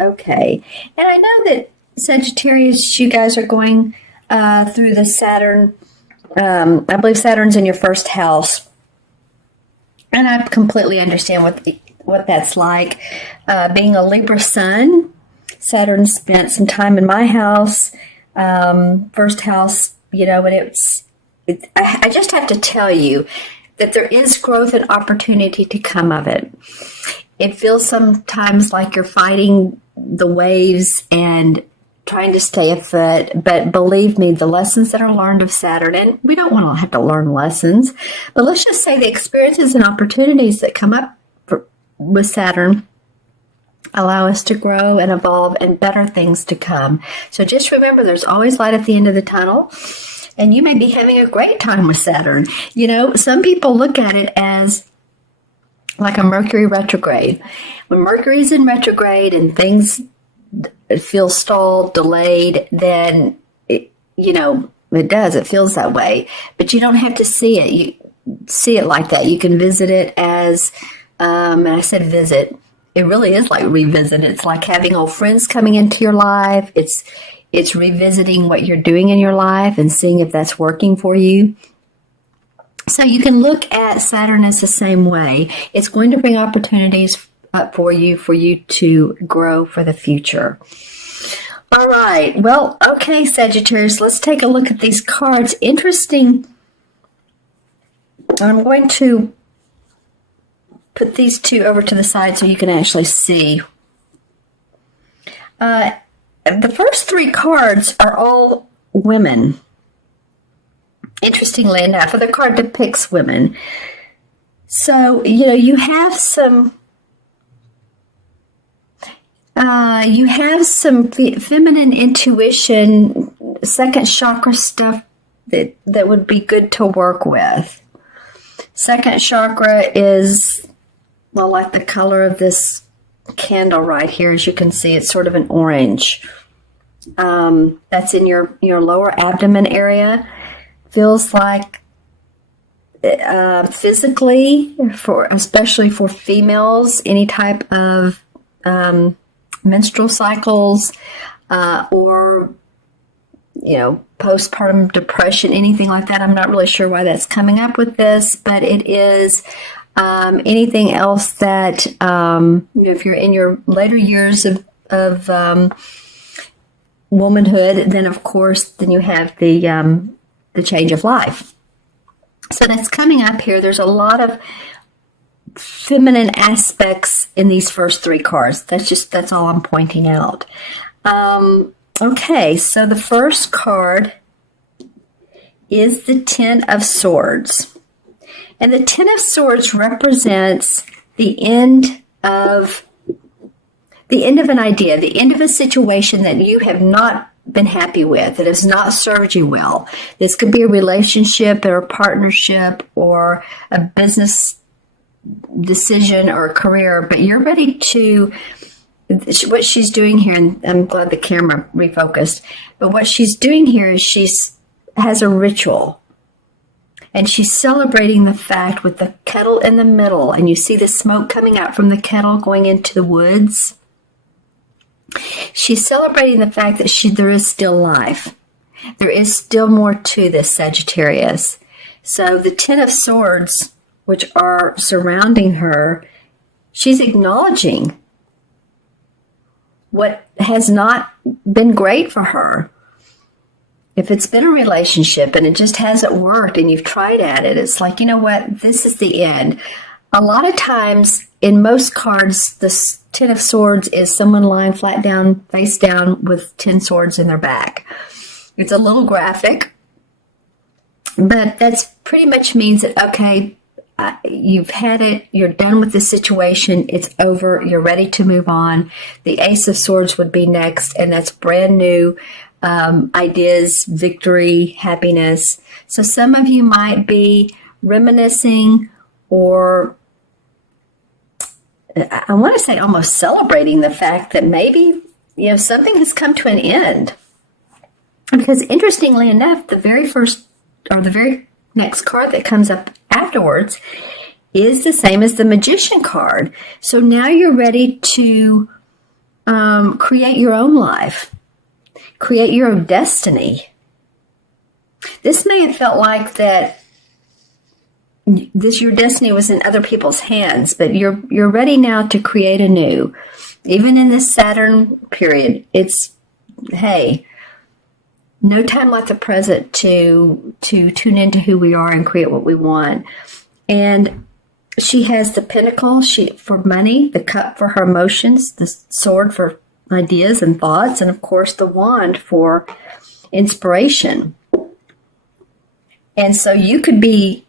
Okay. And I know that Sagittarius, you guys are going through the Saturn. I believe Saturn's in your first house. And I completely understand what that's like. Being a Libra sun, Saturn spent some time in my house, first house, and I just have to tell you that there is growth and opportunity to come of it. It feels sometimes like you're fighting the waves and trying to stay afloat, but believe me, the lessons that are learned of Saturn, and we don't want to have to learn lessons, but let's just say the experiences and opportunities that come up with Saturn allow us to grow and evolve and better things to come. So just remember, there's always light at the end of the tunnel, and you may be having a great time with Saturn. Some people look at it as like a Mercury retrograde. When Mercury's in retrograde and things feel stalled, delayed, then it does. It feels that way. But you don't have to see it. You see it like that. You can visit it as, and I said visit. It really is like revisit. It's like having old friends coming into your life. It's revisiting what you're doing in your life and seeing if that's working for you. So you can look at Saturn as the same way. It's going to bring opportunities up for you to grow for the future. All right. Well, okay, Sagittarius, let's take a look at these cards. Interesting. I'm going to put these two over to the side so you can actually see. The first three cards are all women. Interestingly enough, the card depicts women. So, you have some feminine intuition, second chakra stuff that would be good to work with. Second chakra is, like the color of this candle right here. As you can see, it's sort of an orange. That's in your lower abdomen area. Feels like physically, especially for females, any type of menstrual cycles or postpartum depression, anything like that. I'm not really sure why that's coming up with this, but it is anything else that if you're in your later years of womanhood, then of course then you have the change of life. So that's coming up here. There's a lot of feminine aspects in these first three cards. That's all I'm pointing out. Okay, so the first card is the Ten of Swords. And the Ten of Swords represents the end of an idea, the end of a situation that you have not been happy with, that has not served you well. This could be a relationship or a partnership or a business decision or a career, but you're ready to, what she's doing here, and I'm glad the camera refocused, but what she's doing here is she has a ritual, and she's celebrating the fact with the kettle in the middle, and you see the smoke coming out from the kettle going into the woods. She's celebrating the fact that there is still life. There is still more to this, Sagittarius. So the Ten of Swords, which are surrounding her, she's acknowledging what has not been great for her. If it's been a relationship and it just hasn't worked and you've tried at it, it's like, you know what, this is the end. A lot of times in most cards, the Ten of Swords is someone lying flat down, face down with 10 swords in their back. It's a little graphic, but that's pretty much means that, okay, you've had it, you're done with the situation, it's over, you're ready to move on. The Ace of Swords would be next, and that's brand new ideas, victory, happiness. So some of you might be reminiscing, or I want to say almost celebrating the fact that maybe, something has come to an end. Because interestingly enough, the very next card that comes up afterwards is the same as the Magician card. So now you're ready to create your own life, create your own destiny. This may have felt like that your destiny was in other people's hands, but you're ready now to create anew. Even in this Saturn period, it's, hey, no time like the present to tune into who we are and create what we want. And she has the pentacle for money, the cup for her emotions, the sword for ideas and thoughts, and of course the wand for inspiration. And so you could be,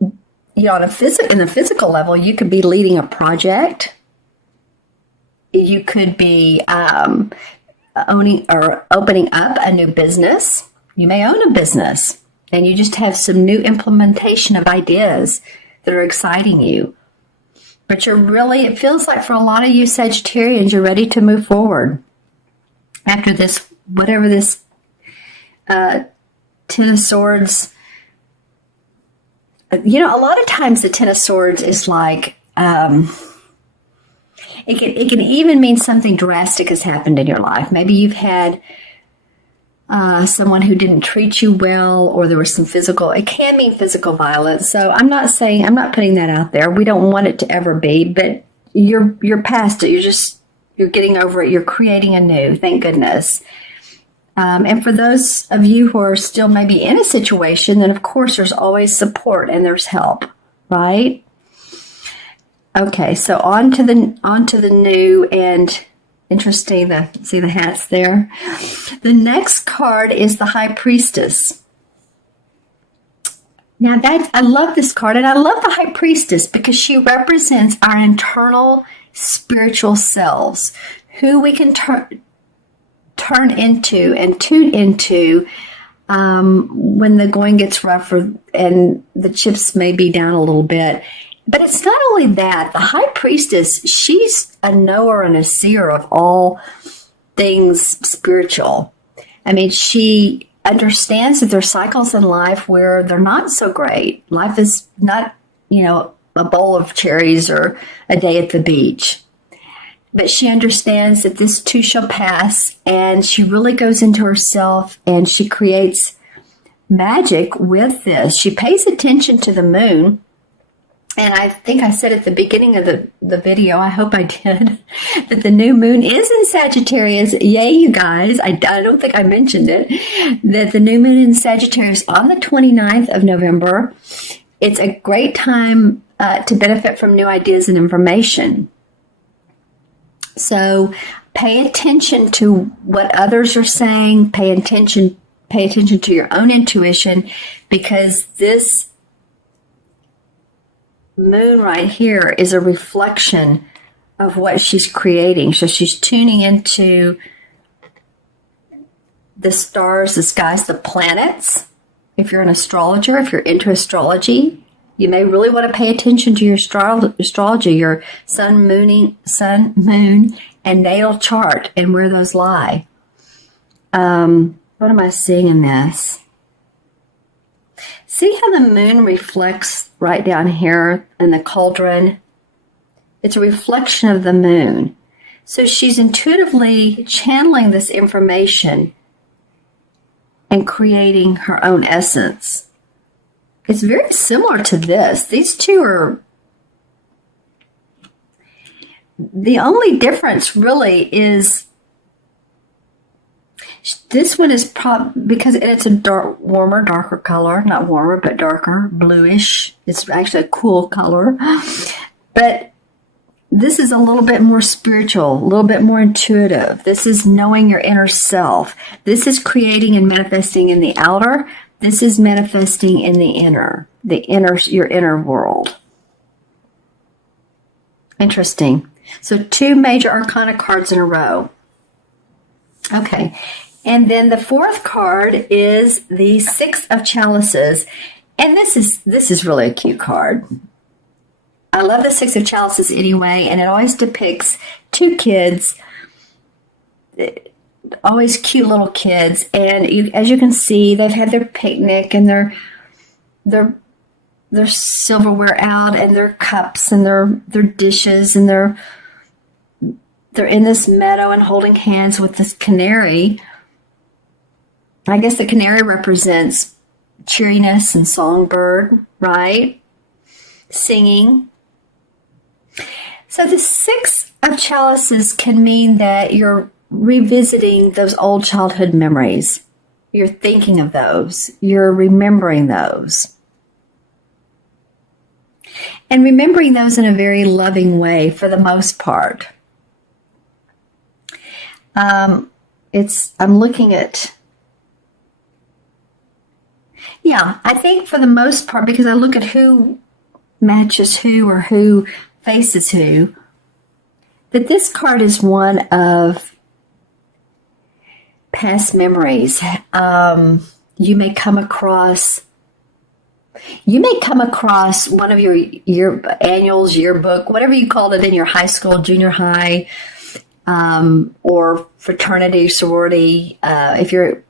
on in the physical level, you could be leading a project. You could be owning or opening up a new business. You may own a business, and you just have some new implementation of ideas that are exciting you. But it feels like for a lot of you Sagittarians, you're ready to move forward after this, whatever this Ten of Swords. A lot of times the Ten of Swords is like, it can even mean something drastic has happened in your life. Maybe you've had someone who didn't treat you well, or there was it can mean physical violence. So I'm not putting that out there. We don't want it to ever be, but you're past it. You're getting over it. You're creating anew. Thank goodness. And for those of you who are still maybe in a situation, then of course there's always support and there's help, right? Okay, so on to the new and interesting. See the hats there. The next card is the High Priestess. Now I love this card, and I love the High Priestess because she represents our internal spiritual selves, who we can turn into and tune into when the going gets rougher and the chips may be down a little bit. But it's not only that. The High Priestess, she's a knower and a seer of all things spiritual. I mean, she understands that there are cycles in life where they're not so great. Life is not, a bowl of cherries or a day at the beach. But she understands that this too shall pass, and she really goes into herself and she creates magic with this. She pays attention to the moon. And I think I said at the beginning of the video, I hope I did, that the new moon is in Sagittarius. Yay, you guys. I don't think I mentioned it. That the new moon in Sagittarius on the 29th of November. It's a great time to benefit from new ideas and information. So pay attention to what others are saying. Pay attention to your own intuition, because this moon right here is a reflection of what she's creating. So she's tuning into the stars, the skies, the planets. If you're an astrologer, if you're into astrology, you may really want to pay attention to your astrology, your sun, moon, and natal chart, and where those lie. What am I seeing in this? See how the moon reflects right down here in the cauldron? It's a reflection of the moon. So she's intuitively channeling this information and creating her own essence. It's very similar to this. These two are... The only difference really is this one is because it's a darker color, not warmer, but darker, bluish. It's actually a cool color. But this is a little bit more spiritual, a little bit more intuitive. This is knowing your inner self. This is creating and manifesting in the outer. This is manifesting in the inner, your inner world. Interesting. So 2 major arcana cards in a row. Okay. And then the 4th card is the 6 of Chalices. And this is really a cute card. I love the 6 of Chalices anyway, and it always depicts 2 kids, always cute little kids. And as you can see, they've had their picnic and their silverware out, and their cups and their dishes and they're in this meadow and holding hands with this canary. I guess the canary represents cheeriness and songbird, right? Singing. So the Six of Chalices can mean that you're revisiting those old childhood memories. You're thinking of those. You're remembering those. And remembering those in a very loving way for the most part. I'm looking at, yeah, I think for the most part, because I look at who matches who or who faces who, that this card is one of past memories. You may come across one of your annuals, yearbook, whatever you called it in your high school, junior high, or fraternity, sorority, if you're,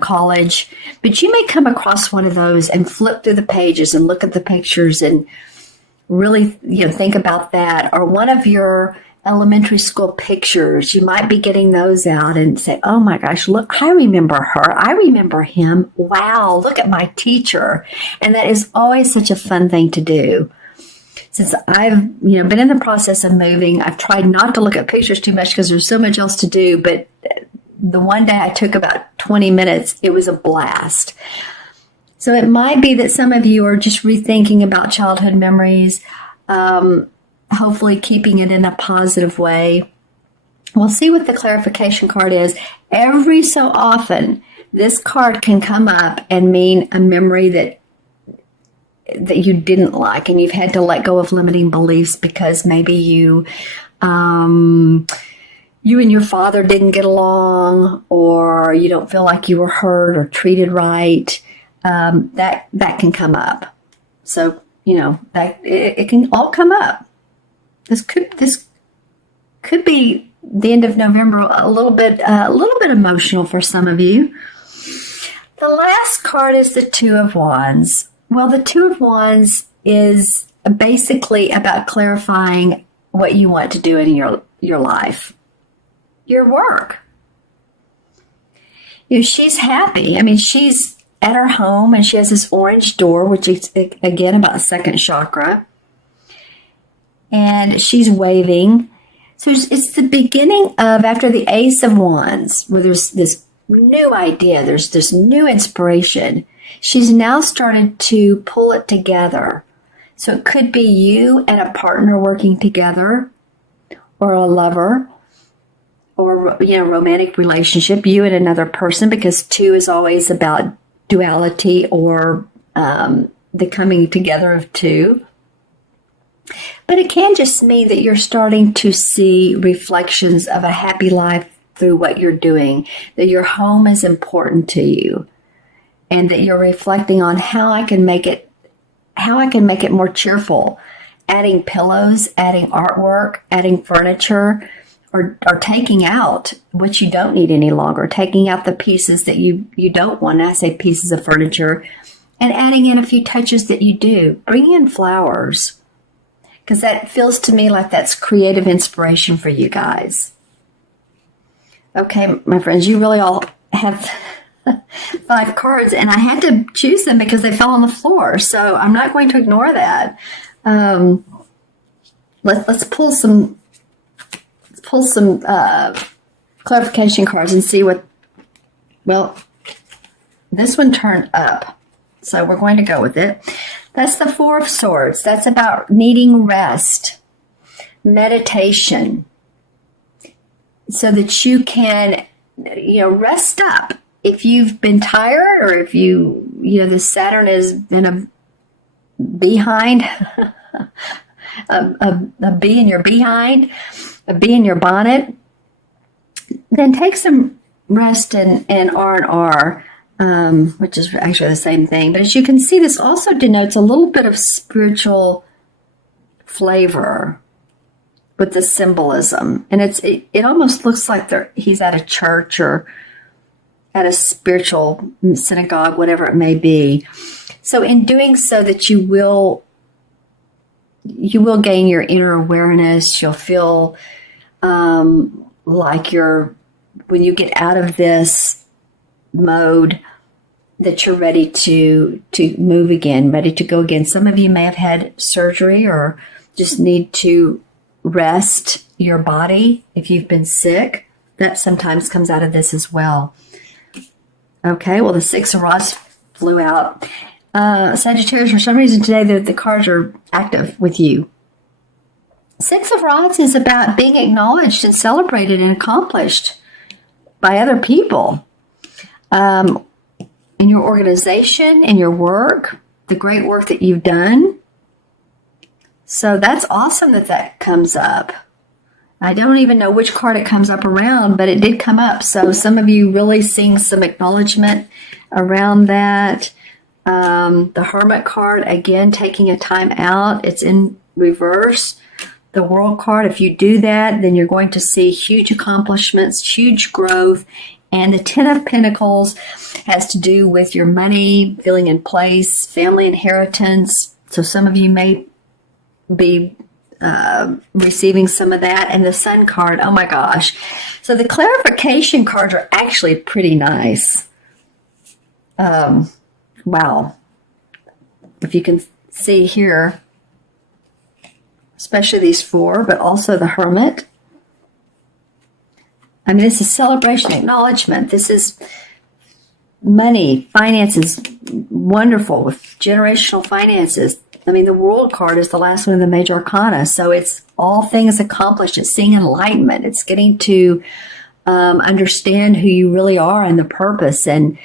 college. But you may come across one of those and flip through the pages and look at the pictures and really, think about that. Or one of your elementary school pictures, you might be getting those out and say, oh my gosh, look, I remember her. I remember him. Wow, look at my teacher. And that is always such a fun thing to do. Since I've, been in the process of moving, I've tried not to look at pictures too much because there's so much else to do. But the one day I took about 20 minutes, it was a blast. So it might be that some of you are just rethinking about childhood memories, hopefully keeping it in a positive way. We'll see what the clarification card is. Every so often, this card can come up and mean a memory that you didn't like, and you've had to let go of limiting beliefs because maybe you and your father didn't get along, or you don't feel like you were heard or treated right. That can come up. So, that it can all come up. This could be the end of November, a little bit emotional for some of you. The last card is the Two of Wands. Well, the Two of Wands is basically about clarifying what you want to do in your life, your work. She's happy. I mean, she's at her home and she has this orange door, which is, again, about second chakra. And she's waving. So it's the beginning of, after the Ace of Wands, where there's this new idea, there's this new inspiration. She's now started to pull it together. So it could be you and a partner working together, or a lover, or, romantic relationship, you and another person, because two is always about duality or the coming together of two. But it can just mean that you're starting to see reflections of a happy life through what you're doing, that your home is important to you, and that you're reflecting on how I can make it more cheerful, adding pillows, adding artwork, adding furniture, or taking out what you don't need any longer, taking out the pieces that you don't want. I say pieces of furniture, and adding in a few touches that you do. Bring in flowers, because that feels to me like that's creative inspiration for you guys. Okay, my friends, you really all have 5 cards, and I had to choose them because they fell on the floor, so I'm not going to ignore that. Let's pull some clarification cards and see what. Well, this one turned up, so we're going to go with it. That's the Four of Swords. That's about needing rest, meditation, so that you can, rest up. If you've been tired, or if the Saturn is in a behind, a bee in your behind, a bee in your bonnet, then take some rest in R&R, which is actually the same thing. But as you can see, this also denotes a little bit of spiritual flavor with the symbolism. And it almost looks like he's at a church or at a spiritual synagogue, whatever it may be. So in doing so, that you will gain your inner awareness. You'll feel like when you get out of this mode, that you're ready to move again, ready to go again. Some of you may have had surgery or just need to rest your body if you've been sick. That sometimes comes out of this as well. Okay, well, the Six of Rods flew out. Sagittarius, for some reason today, the cards are active with you. Six of Rods is about being acknowledged and celebrated and accomplished by other people. In your organization, in your work, the great work that you've done. So that's awesome that comes up. I don't even know which card it comes up around, but it did come up. So some of you really seeing some acknowledgement around that. The Hermit card, again, taking a time out. It's in reverse. The World card, if you do that, then you're going to see huge accomplishments, huge growth. And the Ten of Pentacles has to do with your money, feeling in place, family inheritance. So some of you may be receiving some of that. And the Sun card, oh my gosh. So the clarification cards are actually pretty nice. Wow. If you can see here, especially these four, but also the Hermit. I mean, this is celebration, acknowledgement. This is money, finances, wonderful with generational finances. I mean, the World card is the last one of the major arcana. So it's all things accomplished. It's seeing enlightenment. It's getting to understand who you really are and the purpose and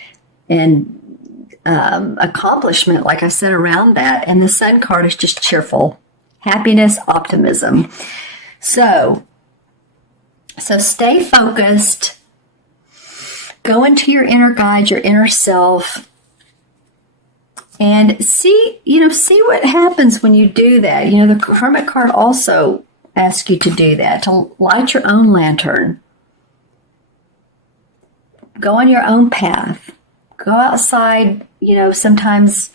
accomplishment, like I said, around that. And the Sun card is just cheerful, happiness, optimism. So stay focused, go into your inner guide, your inner self, and see what happens when you do that. You know, the Hermit card also asks you to do that, to light your own lantern. Go on your own path. Go outside, sometimes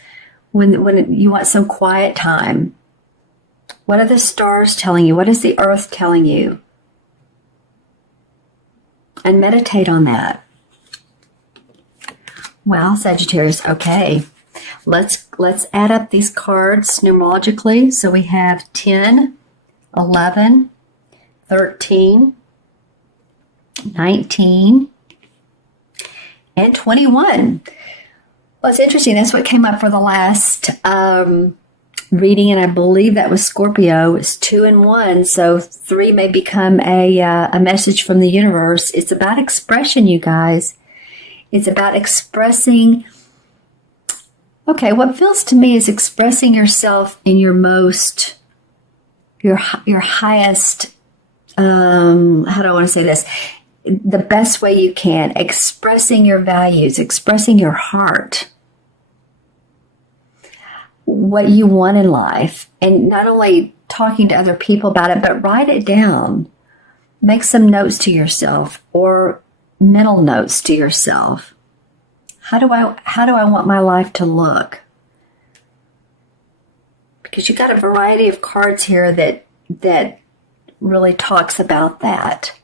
when you want some quiet time. What are the stars telling you? What is the earth telling you? And meditate on that. Well, Sagittarius, okay. Let's add up these cards numerologically. So we have 10, 11, 13, 19, and 21. Well, it's interesting. That's what came up for the last reading, and I believe that was Scorpio. It's 2 and 1, so 3 may become a message from the universe. It's about expression, you guys. It's about expressing. Okay, what feels to me is expressing yourself in your highest. How do I want to say this? The best way you can. Expressing your values, expressing your heart. What you want in life, and not only talking to other people about it, but write it down. Make some notes to yourself or mental notes to yourself. How do I want my life to look? Because you got a variety of cards here that really talks about that.